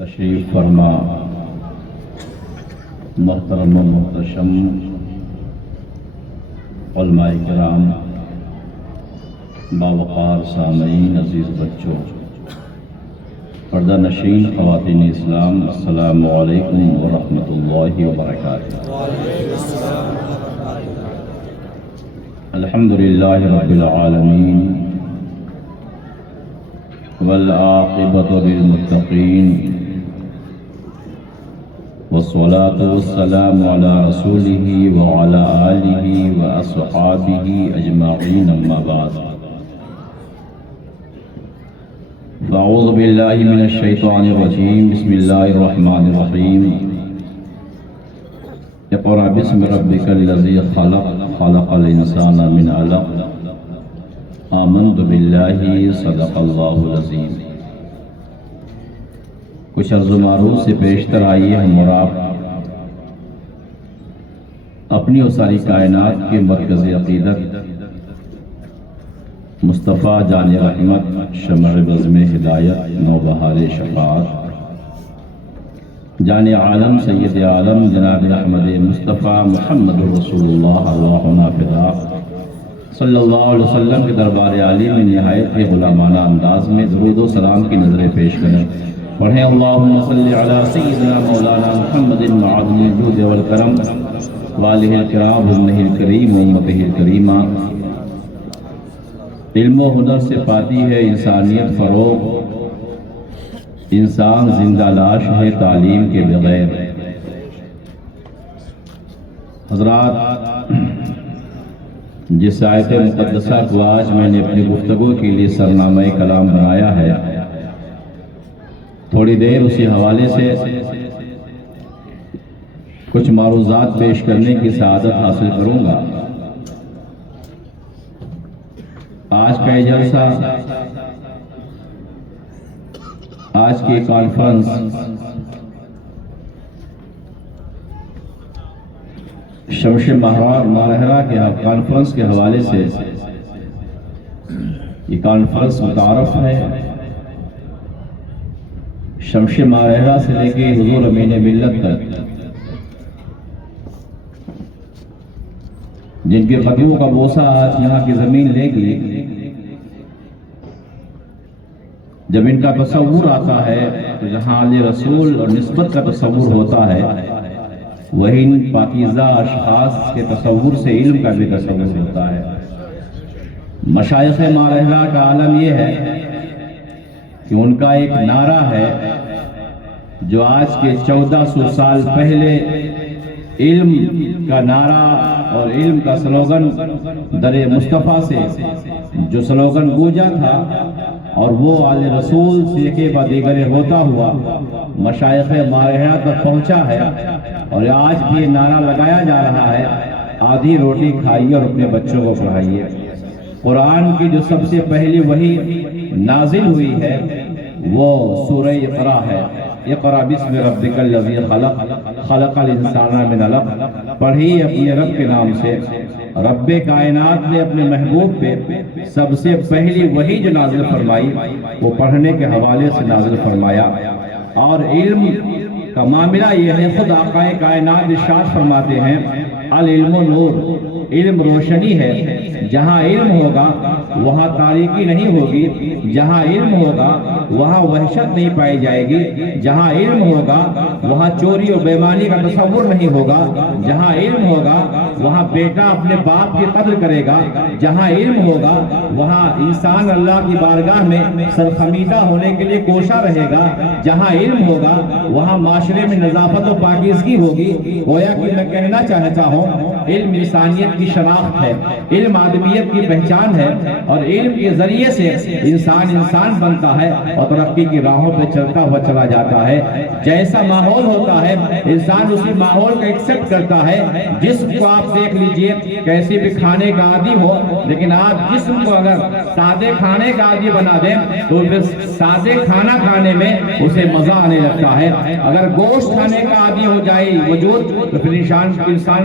تشریف فرما محترم و محتشم علماء کرام، باوقار سامعین، عزیز بچوں، پردہ نشین خواتین اسلام، السلام علیکم ورحمۃ اللہ وبرکاتہ۔ الحمدللہ رب العالمین والعاقبۃ للمتقین والصلاة والسلام علی رسولہ وعلی آلہ واصحابہ اجمعین، اما بعد فاعوذ باللہ من الشیطان الرجیم، بسم اللہ الرحمن الرحیم۔ اقرأ باسم ربک الذی خلق، خلق الانسان من علق، آمنت باللہ، صدق اللہ العظیم۔ کچھ عرض و معروض سے پیشتر آئیے ہم اور آپ اپنی و ساری کائنات کے مرکز عقیدت مصطفیٰ جان رحمت، شمع بزم ہدایت، نوبہار شفاعت، جان عالم سید عالم جناب احمد مصطفیٰ محمد رسول اللہ اللہم فدا صلی اللہ علیہ وسلم کے دربار عالی میں نہایت کے غلامانہ انداز میں درود و سلام کی نظریں پیش کریں۔ پڑھیں اللہم صلی علی سیدنا مولانا محمد معظم الجود والکرم والہ الکرام ابنہ الکریم امتہ الکریمہ۔ علم و ہنر سے پاتی ہے انسانیت فروغ، انسان زندہ لاش ہے تعلیم کے بغیر۔ حضرات، جس آیت مقدسہ کو آج میں نے اپنی گفتگو کے لیے سرنامہ کلام بنایا ہے، تھوڑی دیر اسی حوالے سے کچھ معروضات پیش کرنے کی سعادت حاصل کروں گا۔ آج کا یہ جلسہ، آج کی کانفرنس شمش ماہرہ کے کانفرنس کے حوالے سے یہ کانفرنس متعارف ہے۔ شمش ماہرہ سے لے کے حضور امین ملت تک جن کے قدموں کا بوسہ آج یہاں کی زمین لے گی، جب ان کا تصور آتا ہے تو جہاں علی رسول اور نسبت کا تصور ہوتا ہے، وہی ان پاکیزہ اشخاص کے تصور سے علم کا بھی تصور ہوتا ہے۔ مشائخ مارحلہ کا عالم یہ ہے کہ ان کا ایک نعرہ ہے جو آج کے 1400 سال پہلے علم کا نعرہ اور علم کا سلوگن در مصطفیٰ سے جو سلوگن گونجا تھا، اور وہ آل رسول سے کے بدیگرے ہوتا ہوا مشائخ مارحلہ تک پہنچا ہے، اور آج بھی یہ نعرہ لگایا جا رہا ہے، آدھی روٹی کھائیے اور اپنے بچوں کو پڑھائیے۔ قرآن کی جو سب سے پہلی وحی نازل ہوئی ہے وہ سورہ اقرا ہے۔ اقرأ باسم ربک الذی خلق، خلق الانسان من علق۔ پڑھیے اپنے رب کے نام سے۔ رب کائنات نے اپنے محبوب پہ سب سے پہلی وحی جو نازل فرمائی وہ پڑھنے کے حوالے سے نازل فرمایا، اور علم کا معاملہ یہ ہے، خود آقا کائنات ارشاد فرماتے ہیں العلم نور، علم روشنی ہے۔ جہاں علم ہوگا وہاں تاریکی نہیں ہوگی، جہاں علم ہوگا وہاں وحشت نہیں پائی جائے گی، جہاں علم ہوگا وہاں چوری و بےمانی کا تصور نہیں ہوگا، جہاں علم ہوگا وہاں بیٹا اپنے باپ کی قدر کرے گا، جہاں علم ہوگا وہاں انسان اللہ کی بارگاہ میں سرخمیدہ ہونے کے لیے کوشاں رہے گا، جہاں علم ہوگا وہاں معاشرے میں نظافت و پاکیزگی ہوگی۔ گویا کہ میں کہنا چاہتا ہوں علم انسانیت کی شناخت ہے، علم آدمیت کی پہچان ہے، اور علم کے ذریعے سے انسان بنتا ہے اور ترقی کی راہوں پہ چلتا ہوا چلا جاتا ہے۔ جیسا ماحول ہوتا ہے انسان اسی ماحول کا ایکسپٹ کرتا ہے۔ جسم کو آپ دیکھ لیجئے، کیسی بھی کھانے کا عادی ہو، لیکن آپ جسم کو اگر سادے کھانے کا عادی بنا دیں تو پھر سادے کھانا کھانے میں اسے مزہ آنے لگتا ہے۔ اگر گوشت کھانے کا عادی ہو جائے وجود تو پھر انسان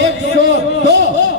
102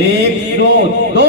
102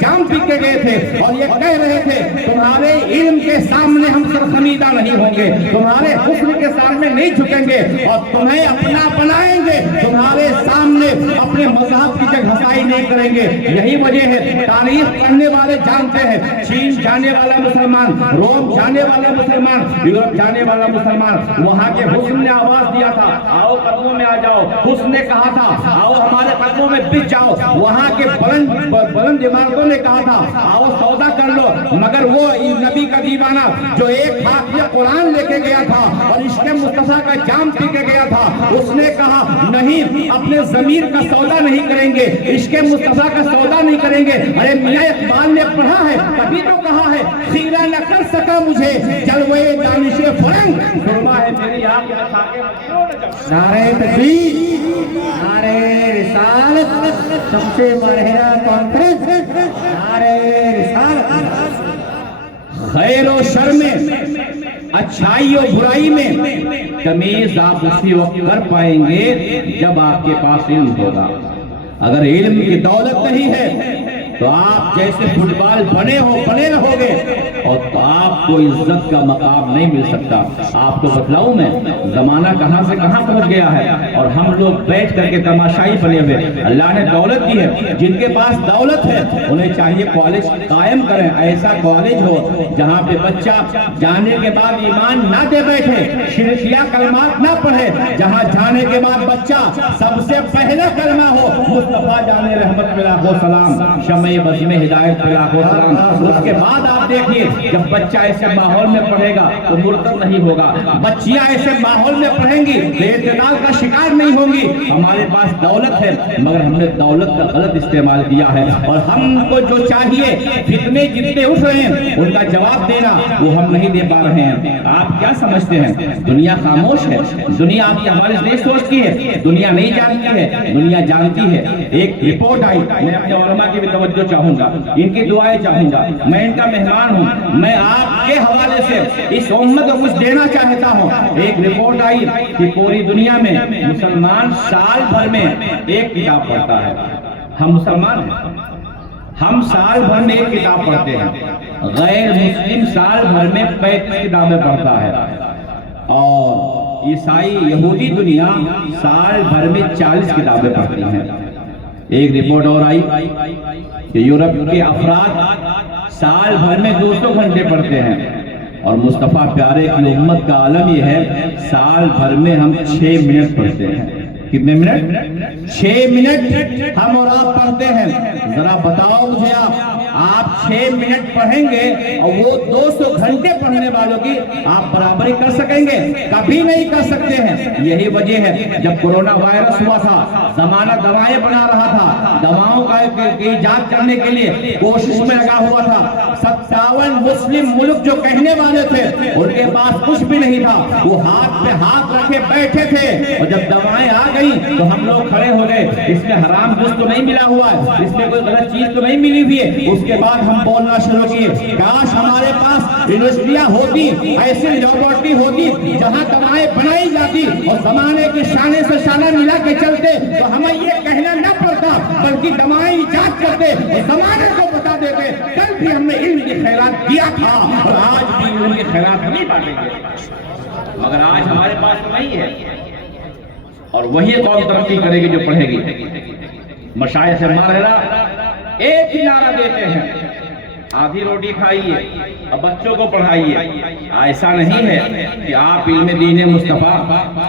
جام پی کے گئے تھے اور یہ کہہ رہے تھے تمہارے علم کے سامنے ہم سرخمیدہ نہیں ہوں گے، تمہارے حسن کے سامنے نہیں جھکیں گے اور تمہیں اپنا بنائیں گے، تمہارے سامنے اپنے مذہب کی جگہ ہسائی نہیں کریں گے۔ یہی وجہ ہے تاریخ پڑھنے والے جانتے ہیں، چین جانے والا مسلمان، روم جانے والا مسلمان، یورپ جانے والا مسلمان، وہاں کے حسن نے آواز دیا تھا آؤ قدموں میں آ جاؤ، حسن نے کہا تھا آؤ ہمارے قدموں میں بچ جاؤ، وہاں کے بلند عمارتوں نے کہا تھا آؤ سودا کر لو، مگر وہ نبی کا دیوانہ جو ایک ہاتھ میں قرآن لے کے گیا تھا اور عشق مصطفیٰ کا جام پی کے گیا تھا، اس نے کہا نہیں، اپنے ضمیر کا سودا نہیں کریں گے، عشق مصطفیٰ کا سودا نہیں کریں گے۔ ارے میاں اقبال نے پڑھا ہے، کبھی تو کہا ہے خیرہ نہ کر سکا مجھے جلوے دانش فرنگ، سرما ہے میری آنکھ دکھا کے نعرہ تکبیر، نعرہ رسالت، سب سے مرحلہ کانفرنس، نعرہ رسالت۔ خیر و شر میں، اچھائی و برائی میں تمیز آپ اسی وقت کر پائیں گے جب آپ کے پاس علم ہوگا۔ اگر علم کی دولت نہیں ہے تو آپ جیسے فٹ بال بنے رہو گے اور تو آپ کو عزت کا مقام نہیں مل سکتا۔ آپ کو بتلاؤں میں زمانہ کہاں سے کہاں پہنچ گیا ہے اور ہم لوگ بیٹھ کر کے تماشائی بنے ہوئے۔ اللہ نے دولت دی ہے، جن کے پاس دولت ہے انہیں چاہیے کالج قائم کریں، ایسا کالج ہو جہاں پہ بچہ جانے کے بعد ایمان نہ دے بیٹھے، شرکیہ کلمات نہ پڑھے، جہاں جانے کے بعد بچہ سب سے پہلا کلمہ ہو مصطفیٰ جان رحمت ملاک و سلام، شمع بزم ہدایت ملاک و سلام۔ اس کے بعد آپ دیکھیے جب بچہ ایسے ماحول میں پڑھے گا تو مرتد نہیں ہوگا، بچیاں ایسے ماحول میں پڑھیں گی تو اعتدال کا شکار نہیں ہوں گی۔ ہمارے پاس دولت ہے مگر ہم نے دولت کا غلط استعمال کیا ہے اور ہم کو جو چاہیے فتنے جتنے اٹھ رہے ہیں ان کا جواب دینا وہ ہم نہیں دے پا رہے ہیں۔ آپ کیا سمجھتے ہیں دنیا خاموش ہے؟ دنیا آپ کی ہماری نہیں سوچتی ہے، دنیا نہیں جانتی ہے، دنیا جانتی ہے۔ ایک رپورٹ آئی، میں اپنے علماء کی بھی توجہ چاہوں گا، ان کی دعائیں چاہوں گا، میں ان کا مہمان ہوں، میں آپ کے حوالے سے اس امت کو کچھ دینا چاہتا ہوں۔ ایک رپورٹ آئی کہ پوری دنیا میں مسلمان سال بھر میں ایک کتاب پڑھتا ہے۔ ہم مسلمان ہیں، ہم سال بھر میں ایک کتاب پڑھتے ہیں، غیر مسلم سال بھر میں 35 کتابیں پڑھتا ہے اور عیسائی یہودی دنیا سال بھر میں 40 کتابیں پڑھتی ہیں۔ ایک رپورٹ اور آئی کہ یورپ کے افراد سال بھر میں 200 گھنٹے پڑھتے ہیں اور مصطفیٰ پیارے کی امت کا عالم یہ ہے سال بھر میں ہم 6 منٹ پڑھتے ہیں۔ کتنے منٹ؟ 6 منٹ ہم اور آپ پڑھتے ہیں۔ ذرا بتاؤ مجھے آپ 6 منٹ پڑھیں گے اور وہ 200 گھنٹے پڑھنے والوں کی آپ برابری کر سکیں گے؟ کبھی نہیں کر سکتے ہیں۔ یہی وجہ ہے جب کورونا وائرس ہوا تھا زمانہ دوائیں بنا رہا تھا، دواؤں کا ایجاد کرنے کے لیے کوشش میں لگا ہوا تھا، 57 مسلم ملک جو کہنے والے تھے ان کے پاس کچھ بھی نہیں تھا، وہ ہاتھ پہ ہاتھ رکھے بیٹھے تھے اور جب دوائیں آ گئی تو ہم لوگ کھڑے ہو گئے، اس میں حرام گوشت تو نہیں ملا ہوا ہے، اس میں کوئی غلط چیز تو نہیں ملی ہوئی ہے۔ اس کے بعد ہم بولنا شروع کیے کاش ہمارے پاس یونیورسٹیاں ہوتی، ایسی لیبارٹری ہوتی جہاں دوائیں بنائی جاتی اور زمانے کے شانے سے شانہ ملا کے چلتے تو ہمیں یہ کہنا نہ پڑتا بلکہ دوائیں ایجاد کرتے اور زمانے کو بتا دیتے کل بھی ہم نے علم کی خیرات کیا تھا اور آج بھی علم کی خیرات نہیں بانٹیں گے، مگر آج ہمارے پاس نہیں ہے اور وہی قوم ترقی کرے گی جو پڑھے گی۔ مشائخ ماہرہ ایک ہی نعرہ دیتے ہیں، آدھی روٹی کھائیے اور بچوں کو پڑھائیے۔ ایسا نہیں ہے کہ آپ علم دین مصطفیٰ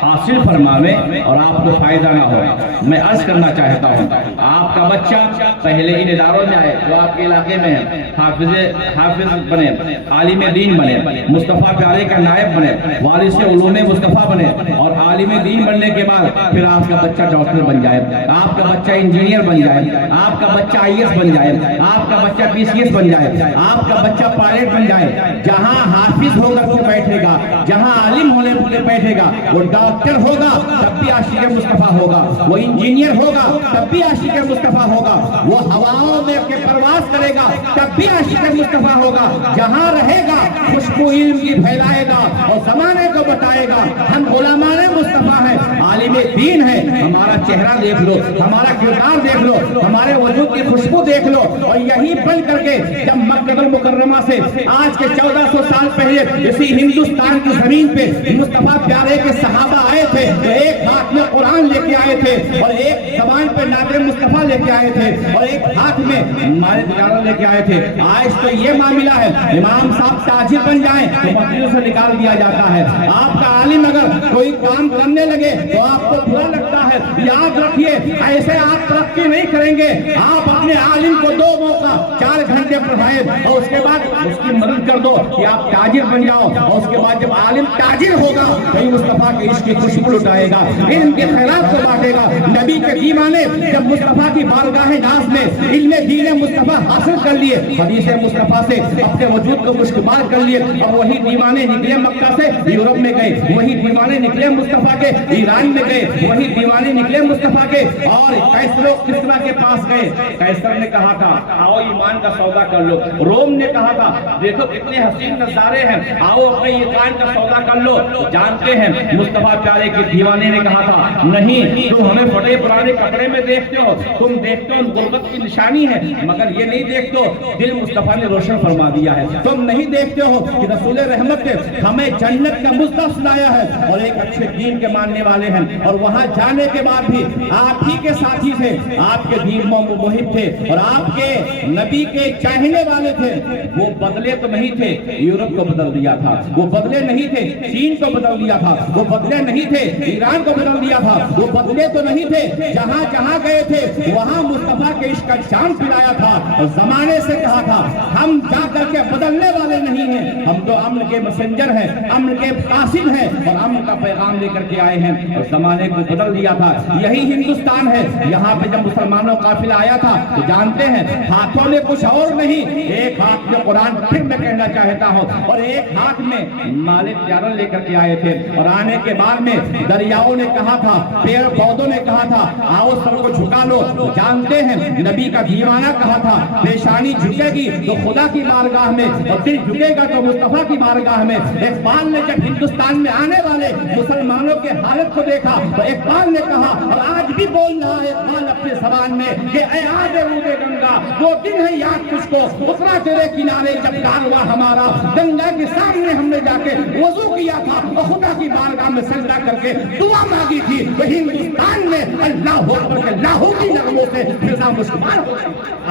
حاصل فرماویں اور آپ کو فائدہ نہ ہو۔ میں عرض کرنا چاہتا ہوں آپ کا بچہ پہلے ان اداروں میں آئے جو آپ کے علاقے میں ہیں، حافظ بنے، عالم دین بنے، مصطفیٰ پیارے کا نائب بنے، وارث علوم مصطفیٰ بنے اور عالم دین بننے کے بعد پھر آپ کا بچہ ڈاکٹر بن جائے، آپ کا بچہ انجینئر بن جائے، آپ کا بچہ IAS بن جائے، آپ کا بچہ PCS بن جائے، آپ کا بچہ پائلٹ بن بن جائیں. جہاں حافظ ہوگا تو بیٹھے گا, جہاں عالم ہونے کے بیٹھے گا. وہ ڈاکٹر ہوگا تب بھی عاشق مصطفیٰ ہوگا, وہ انجینئر ہوگا تب بھی عاشق مصطفیٰ ہوگا, وہ ہواؤں میں کے پرواز کرے گا تب بھی عاشق مصطفیٰ ہوگا. جہاں رہے گا خوشبو علم کی پھیلائے گا اور زمانے کو بتائے گا ہم غلامان مصطفیٰ ہیں, عالم دین ہے. ہمارا چہرہ دیکھ لو, ہمارا کردار دیکھ لو, ہمارے وجود کی خوشبو دیکھ لو. اور یہی بن کر کے جب مکہ المکرمہ سے آج کے 1400 سال پہلے اسی ہندوستان کی زمین پہ مصطفیٰ پیارے کے صحابہ آئے تھے, ایک ہاتھ میں قرآن لے کے آئے تھے اور ایک زبان پہ نعت مصطفیٰ لے کے آئے تھے اور ایک ہاتھ میں مال تجارت لے کے آئے تھے. آج تو یہ معاملہ ہے, امام صاحب تاجر بن جائیں تو مسجدوں سے نکال دیا جاتا ہے. آپ کا عالم اگر کوئی کام کرنے لگے تو آپ کو برا لگتا ہے. یاد رکھیے ایسے آپ ترقی نہیں کریں گے. آپ اپنے عالم کو 2 موقع 4 گھنٹے پڑھائیں اور اس کے بعد اس کی مدد کر دو کہ آپ تاجر بن جاؤ, اور اس کے بعد جب عالم تاجر ہوگا وہی مصطفیٰ کے عشق کی خوشبو لٹائے گا, علم کے خیرات کو بانٹے گا. نبی کے دیوانے جب مصطفیٰ کی بارگاہ ناز میں علم دین مصطفیٰ حاصل کر لیے, حدیث مصطفیٰ سے اپنے وجود کو مشکبار کر لیے, اور وہی دیوانے نکلے مکہ سے یورپ میں گئے, وہی دیوانے نکلے مصطفیٰ کے ایران میں گئے, وہی دیوانے نکلے مصطفیٰ کے اور کیسر و کسریٰ کے پاس گئے. کیسر نے کہا تھا آؤ ایمان کا سودا کر لو, روم نے کہا تھا دیکھو کتنے حسین نظارے ہیں, آؤ اپنے ایمان کا سودا کر لو. جانتے ہیں مصطفیٰ پیارے کے دیوانے نے کہا تھا نہیں, تم ہمیں پھٹے پرانے کپڑے میں دیکھتے ہو, تم دیکھتے ہو غربت کی نشانی ہے, مگر یہ نہیں دیکھتے ہو دل مصطفیٰ نے روشن فرما دیا ہے. تم نہیں دیکھتے ہو کہ رسول رحمت نے ہمیں جنت کا مزدہ سنایا ہے اور ایک اچھے دین کے ماننے والے ہیں, اور وہاں جانے کے بعد بھی آپ ہی کے ساتھی تھے, آپ کے دین محب تھے اور آپ کے نبی کے چاہنے والے تھے. وہ بدلے تو نہیں تھے یورپ کو بدل دیا تھا, وہ بدلے نہیں تھے چین کو بدل دیا تھا, وہ بدلے نہیں تھے ایران کو بدل دیا تھا, وہ بدلے تو نہیں تھے جہاں جہاں گئے تھے وہاں مصطفیٰ کے عشق کا جام پلایا تھا اور زمانے سے کہا تھا ہم جا کر کے بدلنے والے نہیں ہیں, ہم تو امن کے مسنجر ہیں, امن کے قاصد ہیں اور امن کا پیغام لے کر کے آئے ہیں, اور زمانے کو بدل دیا تھا. یہی ہندوستان ہے. یہاں پہ جب مسلمانوں کا قافلہ آیا تھا تو جانتے ہیں ہاتھوں میں کچھ اور نہیں, ایک ہاتھ میں قرآن پھر میں کہنا چاہتا ہوں اور ایک ہاتھ میں مال تجارت لے کر کے آئے تھے. اور آنے کے بعد میں دریاؤں نے کہا تھا, پیڑ پودوں نے کہا تھا آؤ سب کو جھکا لو. جانتے ہیں نبی کا دیوانہ کہا تھا پیشانی جھکے گی تو خدا کی بارگاہ میں اور دل جھکے گا تو مصطفیٰ کی بارگاہ میں. اقبال نے جب ہندوستان میں آنے والے مسلمانوں کے حالت کو دیکھا تو اقبال نے کہا, اور آج بھی بول رہا ہے اقبال اپنے زبان میں کہ اے آب رود گنگا وہ دن ہے یاد تجھ کو اترا تیرے کنارے جب کارواں ہمارا, گنگا کے سامنے ہم نے جا کے وضو کیا تھا اور خدا کی بارگاہ میں سجدہ کر کے دعا مانگی تھی. وہی ہندوستان میں اللہ اکبر کے لاہو کی نغموں سے فضا مشکبار ہو گئی.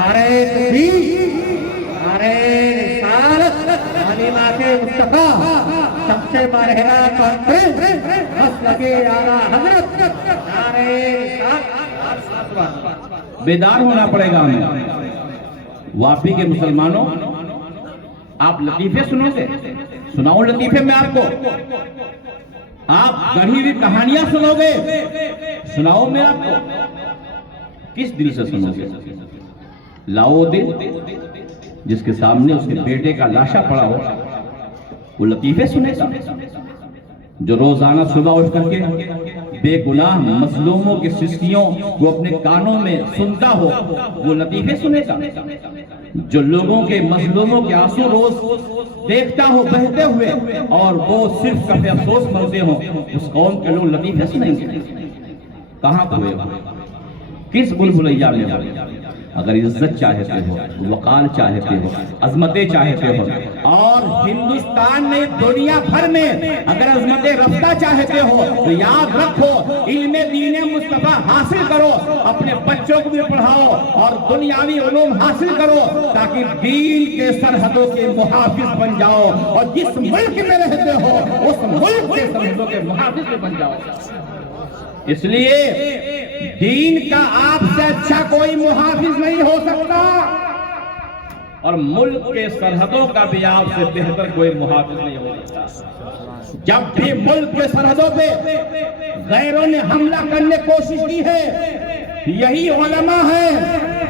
ارے تبلیغ, ارے رسالت, تعلیمات مصطفیٰ, سب سے برہنہ کانفرنس, مسلک اعلیٰ حضرت, ارے رسالت. بیدار ہونا پڑے گا ہمیں. واپی کے مسلمانوں آپ لطیفے سنو گے, سناؤ لطیفے میں آپ کو, آپ گڑھی ہوئی کہانیاں سنو گے, سناؤ میں آپ کو, کس دل سے سنو گے؟ لاؤ دل جس کے سامنے اس کے بیٹے کا لاشا پڑا ہو وہ لطیفے سنے گا. جو روزانہ صبح اٹھ کر کے بے گناہ مظلوموں کے سسکیوں کو اپنے کانوں میں سنتا ہو وہ لطیفے سنے گا. جو لوگوں کے مظلوموں کے آنسو روز دیکھتا ہو بہتے ہوئے اور وہ صرف کفے افسوس مرتے ہوں, اس قوم کے لوگ لطیفے سنیں گے. کہاں ہوئے, کس بلبلیا میں ہو؟ اگر عزت چاہتے ہو, وقار چاہتے ہو, عظمتیں چاہتے ہو, اور ہندوستان میں دنیا بھر میں اگر عظمت رفتہ چاہتے ہو تو یاد رکھو علم دین مصطفیٰ حاصل کرو, اپنے بچوں کو بھی پڑھاؤ اور دنیاوی علوم حاصل کرو تاکہ دین کے سرحدوں کے محافظ بن جاؤ, اور جس ملک میں رہتے ہو اس ملک کے سرحدوں کے محافظ بھی بن جاؤ. اس لیے دین کا آپ سے اچھا کوئی محافظ نہیں ہو سکتا, اور ملک کے سرحدوں کا بھی آپ سے بہتر کوئی محافظ نہیں ہو سکتا. جب بھی ملک کے سرحدوں پہ غیروں نے حملہ کرنے کی کوشش کی ہے, یہی علماء ہیں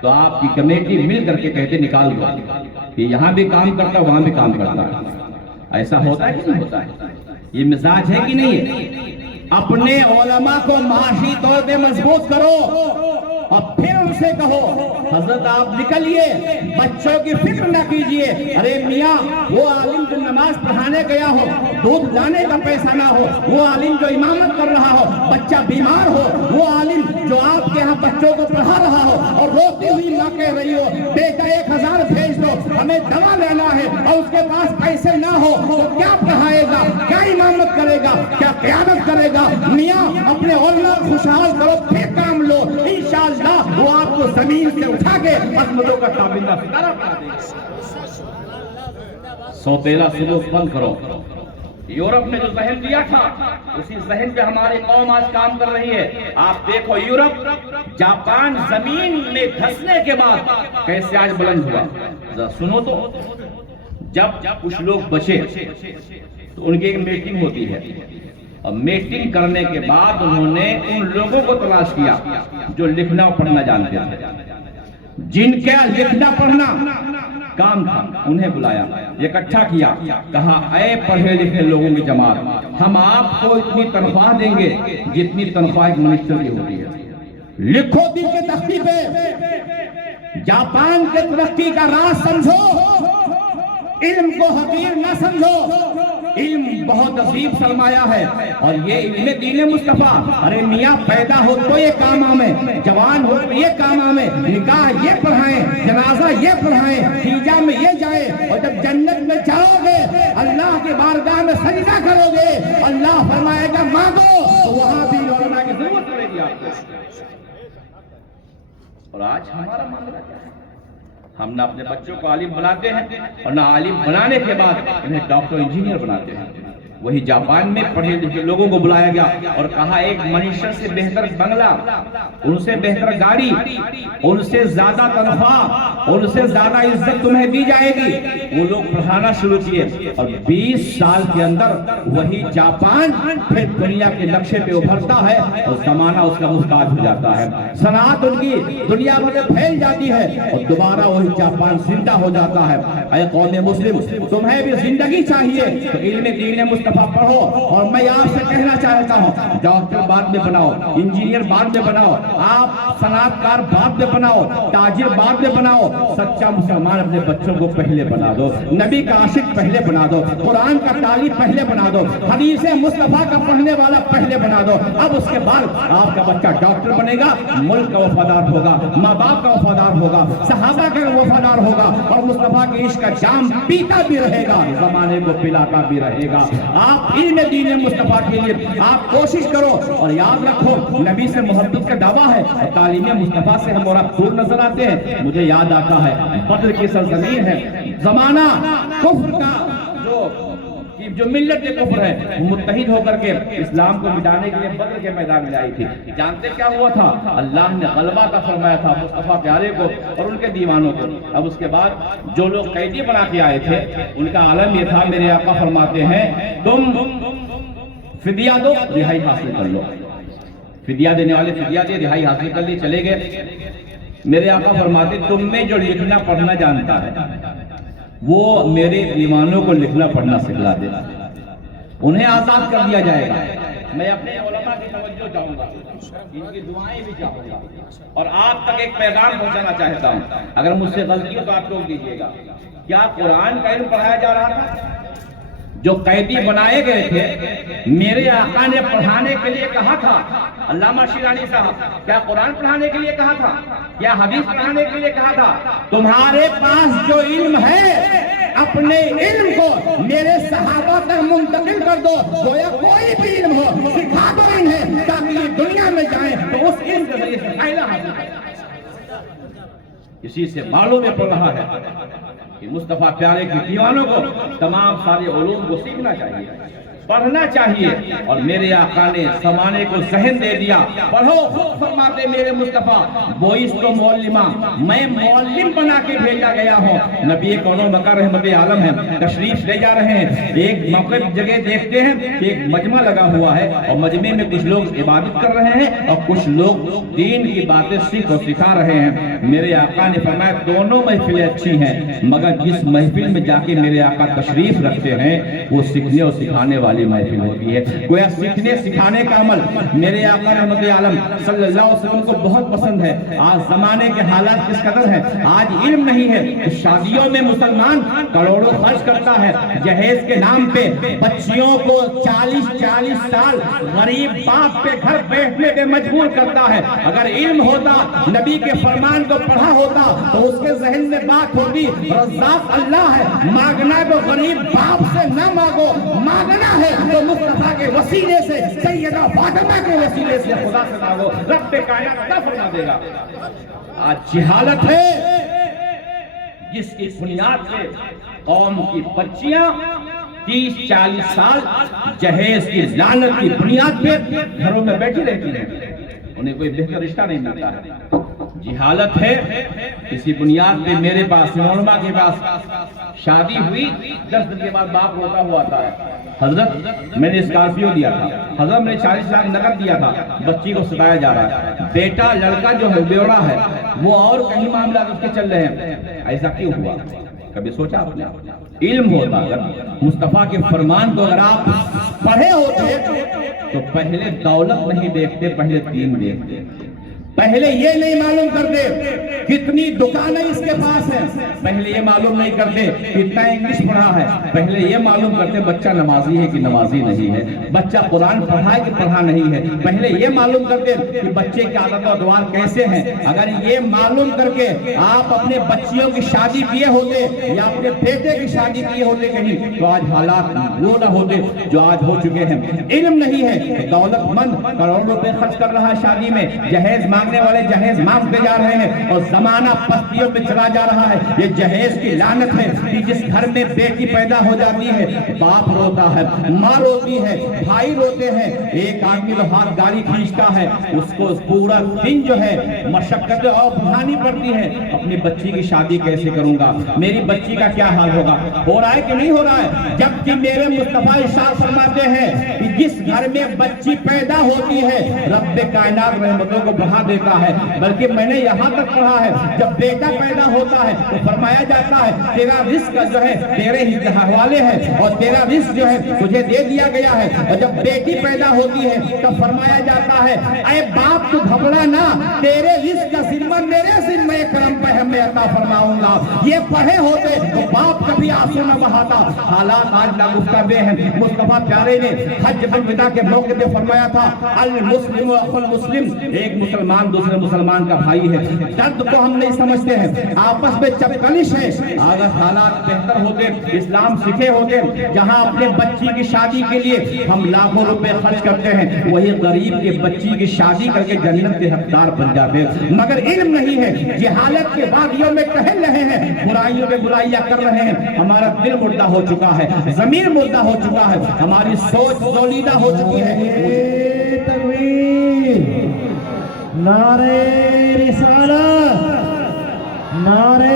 تو آپ کی کمیٹی مل کر کے کہتے نکال دو کہ یہاں بھی کام کرتا وہاں بھی کام کرتا. ایسا ہوتا ہے کہ نہیں ہوتا ہے؟ یہ مزاج ہے کہ نہیں ہے؟ اپنے علماء کو معاشی طور پہ مضبوط کرو اور پھر ان سے کہو حضرت آپ نکلیے، بچوں کی فکر نہ کیجئے. ارے میاں وہ عالم جو نماز پڑھانے گیا ہو، دودھ لانے کا پیسہ نہ ہو، وہ عالم جو امامت کر رہا ہو، بچہ بیمار ہو، وہ عالم جو آپ کے ہاں بچوں کو پڑھا رہا ہو اور روتی ہوئی ماں کہہ رہی ہو بیٹا 1000 بھیج دو ہمیں دوا لینا ہے، اور اس کے پاس پیسے نہ ہو تو کیا پڑھائے گا، کیا امامت کرے گا، کیا قیادت کرے گا؟ میاں اپنے علماء خوشحال کرو پھر کام لو، انشاءاللہ وہ آپ کو زمین سے اٹھا کے عظمتوں کا تابندہ ستارہ بنا دے گا. سوتیلا سلوک بند کرو. یورپ نے جو ذہن دیا تھا اسی ذہن پہ ہماری قوم آج کام کر رہی ہے. آپ دیکھو یورپ، جاپان زمین میں دھسنے کے بعد کیسے آج بلند ہوا. ذرا سنو تو، جب کچھ لوگ بچے تو ان کی ایک میٹنگ ہوتی ہے، اور میٹنگ کرنے کے بعد انہوں نے ان لوگوں کو تلاش کیا جو لکھنا پڑھنا جانتے تھے، جن کا لکھنا پڑھنا کام تھا. انہیں بلایا، اکٹھا کیا، کہا اے پڑھے لکھے لوگوں کی جماعت، ہم آپ کو اتنی تنخواہ دیں گے جتنی تنخواہ ایک منسٹر کی ہوتی ہے. لکھو دل کے تختی پہ، جاپان کے ترقی کا راز سمجھو، علم کو حقیر نہ سمجھو. علم بہت عظیم سرمایہ ہے، اور یہ علم دین مصطفیٰ. ارے میاں پیدا ہو تو یہ کام آمیں، جوان ہو تو یہ کام آمیں، نکاح یہ پڑھائیں، جنازہ یہ پڑھائیں، ہیجا میں یہ جائے، اور جب جنت میں جاؤ گے اللہ کی بارگاہ میں سجدہ کرو گے، اللہ فرمائے گا مانگو، تو وہاں بھی علماء کی ضرورت پڑے گی آپ کو. اور آج ہمارا معاملہ کیا ہے؟ ہم نہ اپنے بچوں کو عالم بناتے ہیں اور نہ عالم بنانے کے بعد انہیں ڈاکٹر انجینئر بناتے ہیں. وہی جاپان میں پڑھے لکھے لوگوں کو بلایا گیا اور کہا ایک منیشر سے بہتر بنگلہ، ان سے بہتر گاڑی، ان سے زیادہ تنخواہ، ان سے زیادہ عزت تمہیں دی جائے گی. وہ لوگ پڑھانا شروع کیے اور 20 سال کے اندر وہی جاپان پھر دنیا کے نقشے پہ ابھرتا ہے اور زمانہ اس کا محتاج ہو جاتا ہے. صنعت ان کی دنیا میں پھیل جاتی ہے اور دوبارہ وہی جاپان زندہ ہو جاتا ہے. اے قوم مسلم، تمہیں بھی زندگی چاہیے تو علم دین مصطفیٰ پڑھو. اور میں آپ سے کہنا چاہتا ہوں ڈاکٹر بعد میں بناؤ، انجینئر بعد میں بناؤ، آپ صنعت کار بعد میں بناؤ، تاجر بعد میں بناؤ، سچا مسلمان اپنے بچوں کو پہلے بنا دو، نبی کا عاشق پہلے بنا دو، قرآن کا طالب پہلے بنا دو، حدیث مصطفیٰ کا پڑھنے والا پہلے بنا دو. اب اس کے بعد آپ کا بچہ ڈاکٹر بنے گا، ملک کا وفادار ہوگا، ماں باپ کا وفادار ہوگا، صحابہ کا وفادار ہوگا، اور مصطفیٰ کے عشق کا جام پیتا بھی رہے گا، زمانے کو پلاتا بھی رہے گا. آپ علم دین مصطفیٰ کے لیے آپ کوشش کرو، اور یاد رکھو نبی سے محبت کا دعویٰ ہے اور تعلیم مصطفیٰ سے ہم اور آپ دور نظر آتے ہیں. مجھے یاد آتا ہے بدر کی سرزمین ہے، زمانہ کفر کا جو ملت کفر ہے، متحد ہو کر کے اسلام کو مٹانے کے لیے بدر کے میدان میں آئی تھی. جانتے کیا ہوا تھا؟ اللہ نے غلبہ کا فرمایا تھا مصطفیٰ پیارے کو اور ان کے دیوانوں کو. اب اس کے بعد جو لوگ قیدی بنا کے آئے تھے ان کا عالم یہ تھا، میرے آقا فرماتے ہیں تم فدیہ دو، رہائی حاصل کر لو. فدیہ دینے والے فدیہ دے، رہائی حاصل کر لی، چلے گئے. میرے آقا فرماتے تم میں جو لکھنا پڑھنا جانتا ہے وہ میرے دیوانوں کو لکھنا پڑھنا سکھلا دے، انہیں آزاد کر دیا جائے گا. میں اپنے علماء کی توجہ چاہوں گا، ان کی دعائیں بھی چاہوں گا، اور آپ تک ایک پیغام پہنچانا چاہتا ہوں. اگر مجھ سے غلطی ہو تو آپ ٹوک دیجیے گا. کیا قرآن کا علم پڑھایا جا رہا تھا؟ جو قیدی بنائے گئے تھے میرے آقا نے پڑھانے کے لیے کہا تھا. علامہ شیرانی صاحب کیا قرآن پڑھانے کے لیے کہا تھا؟ کیا حدیث پڑھانے کے لیے کہا تھا؟ تمہارے پاس جو علم ہے اپنے علم کو میرے صحابہ تک منتقل کر دو. گویا کوئی بھی علم ہو سکھا دو انہیں تاکہ یہ دنیا میں جائیں تو اس علم کے ذریعے سے فائدہ حاصل کریں. اسی سے معلوم میں پڑھ رہا ہے کہ مصطفیٰ پیارے کے دیوانوں کو تمام سارے علوم کو سیکھنا چاہیے. پڑھنا چاہیے، اور میرے آقا نے زمانے کو ذہن دے دیا، پڑھو، خود فرماتے میرے مصطفیٰ بوئس تو معلمہ، میں معلم بنا کے بھیجا گیا ہوں۔ نبی کون و مکہ رحمت عالم ہے، تشریف لے جا رہے ہیں، ایک موقع جگہ دیکھتے ہیں کہ ایک مجمع لگا ہوا ہے، اور مجمع میں کچھ لوگ عبادت کر رہے ہیں اور کچھ لوگ دین کی باتیں سیکھ اور سکھا رہے ہیں۔ میرے آقا نے فرمایا دونوں محفلیں اچھی ہیں، مگر جس محفل میں جا کے میرے آقا تشریف رکھتے ہیں وہ سیکھنے اور سکھانے والی محفل ہوتی ہے۔ گویا سیکھنے سکھانے کا عمل میرے آقا رحمت عالم صلی اللہ علیہ وسلم کو بہت پسند ہے۔ آج زمانے کے حالات کس قدر ہیں، آج علم نہیں ہے کہ شادیوں میں مسلمان کروڑوں خرچ کرتا ہے، جہیز کے نام پہ بچیوں کو 40 سال غریب باپ پہ گھر بیٹھنے پہ مجبور کرتا ہے۔ اگر علم ہوتا، نبی کے فرمان کو پڑھا ہوتا تو اس کے ذہن میں بات ہوتی، رزاق اللہ ہے، مانگنا تو غریب باپ سے نہ مانگو، مانگنا ہے تو مصطفیٰ کے وسیلے سے، سیدہ فاطمہ کے وسیلے سے خدا سے مانگو، رب کائنات عطا فرما دے گا۔ آج جہالت ہے جس کی بنیاد سے قوم کی بچیاں 30-40 سال جہیز کی لعنت کی بنیاد پہ گھروں میں بیٹھی رہتی ہیں، انہیں کوئی بہتر رشتہ نہیں ملتا ہے۔ جہالت ہے، اسی بنیاد پہ میرے پاس علماء کے پاس شادی ہوئی، 10 دن کے بعد باپ روتا ہوا آتا ہے، حضرت میں نے اسکارپیو دیا تھا، حضرت میں نے 40 لاکھ نقد دیا تھا، بچی کو ستایا جا رہا ہے، بیٹا لڑکا جو ہے بیوڑا ہے، وہ اور کہیں معاملات اس کے چل رہے ہیں، ایسا کیوں ہوا؟ کبھی سوچا آپ نے؟ علم ہوتا اگر مصطفیٰ کے فرمان کو اگر آپ پڑھے ہوتے تو پہلے دولت نہیں دیکھتے، پہلے دین دیکھتے، پہلے یہ نہیں معلوم کرتے کتنی دکانیں اس کے پاس ہیں، پہلے یہ معلوم نہیں کرتے کتنا انگلش پڑھا ہے، پہلے یہ معلوم کرتے بچہ نمازی ہے کہ نمازی نہیں ہے، بچہ قرآن پڑھا ہے کہ پڑھا نہیں ہے، پہلے یہ معلوم کرتے کہ بچے کی عادت و ادوار کیسے ہیں۔ اگر یہ معلوم کر کے آپ اپنے بچیوں کی شادی کیے ہوتے یا اپنے بیٹے کی شادی کیے ہوتے کہیں تو آج حالات وہ نہ ہوتے جو آج ہو چکے ہیں۔ علم نہیں ہے، دولت مند کروڑوں روپے خرچ کر رہا ہے شادی میں، جہیز مانگنے والے جہیز مانگتے جا رہے ہیں اور زمانہ پستیوں میں چلا جا رہا ہے۔ یہ جہیز کی لعنت ہے کہ جس گھر میں بیٹی پیدا ہو جاتی ہے باپ روتا ہے، ماں روتی ہے، بھائی روتے ہیں، ایک آدمی تو ہاتھ گاڑی کھینچتا ہے، اس کو پورا دن جو ہے مشقتیں اور اٹھانی پڑتی ہے، اپنی بچی کی شادی کیسے کروں گا، میری بچی کا کیا حال ہوگا؟ ہو رہا ہے کہ نہیں ہو رہا ہے؟ جبکہ میرے مصطفیٰ ارشاد فرماتے ہیں کہ جس گھر میں بچی پیدا ہوتی ہے رب کائنات رحمتوں کو بڑھا دیتا ہے، بلکہ میں نے یہاں تک پڑھا ہے جب بیٹا پیدا ہوتا ہے تو فرمایا جاتا ہے تیرا رزق جو ہے تیرے ہی حوالے ہے اور تیرا رزق جو ہے تجھے دے دیا گیا ہے، اور جب بیٹی پیدا ہوتی ہے تب فرمایا جاتا ہے اے باپ تو گھبرا نہ، تیرے رزق کا ذمہ میرے ذمہ کرم پہ میں عطا فرماؤں گا۔ یہ پڑھے ہوتے تو باپ کبھی آنسو نہ بہاتا۔ حالات آج ناگفتہ ہیں۔ مصطفیٰ پیارے نے حج الوداع کے موقع پہ فرمایا تھا المسلم اخو المسلم، ایک مسلمان دوسرے مسلمان کا بھائی ہے۔ درد کو ہم نہیں سمجھتے ہیں، آپس میں چپکلش ہے۔ اگر حالات بہتر ہوتے، اسلام سکھے ہوتے، جہاں اپنے بچی کی شادی کے لیے ہم لاکھوں روپے خرچ کرتے ہیں وہی غریب کے بچی کی شادی کر کے جنت کے حقدار بن جاتے، مگر علم نہیں ہے، جہالت کے وادیوں میں ٹہل رہے ہیں، برائیوں میں برائیاں کر رہے ہیں۔ ہمارا دل مردہ ہو چکا ہے، ضمیر مردہ ہو چکا ہے، ہماری سوچ زولیدہ ہو چکی ہے۔ تکبیر، نعرہ رسالت، نعرہ